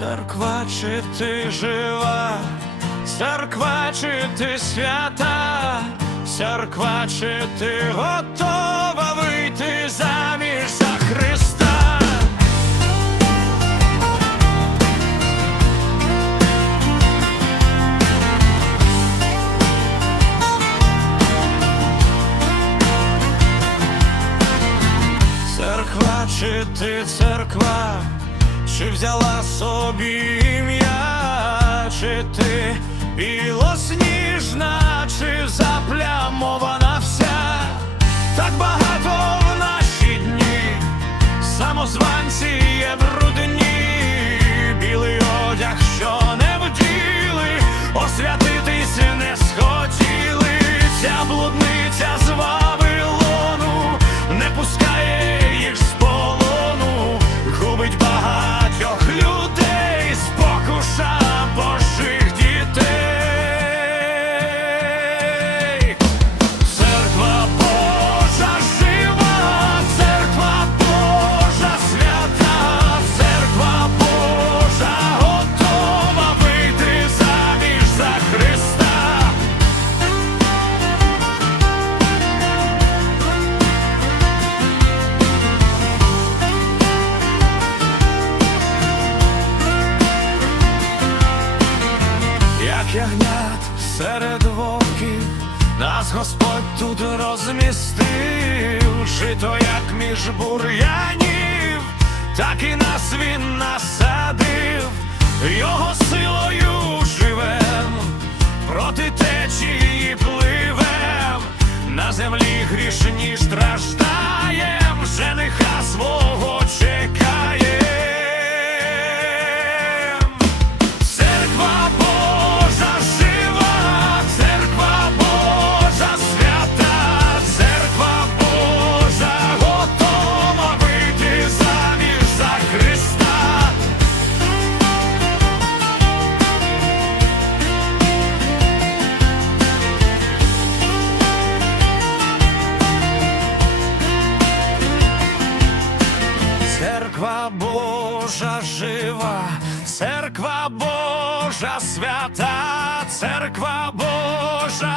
Церква, чи ти жива, церква, чи ти свята, церква, чи ти готова вийти заміж за Христа? Церква, чи ти церква, чи взяла собі ім'я, чи ти? Білосніжна, чи заплямована вся, так багато в наші дні, самозванці є брудні, білий одяг, що не вділи, освятитись не схотіли, ця блудниця ягнят серед вовків, нас Господь тут розмістив, жито як між бур'янів, так і нас він насадив, його силою Церква Божа жива, церква Божа свята, церква Божа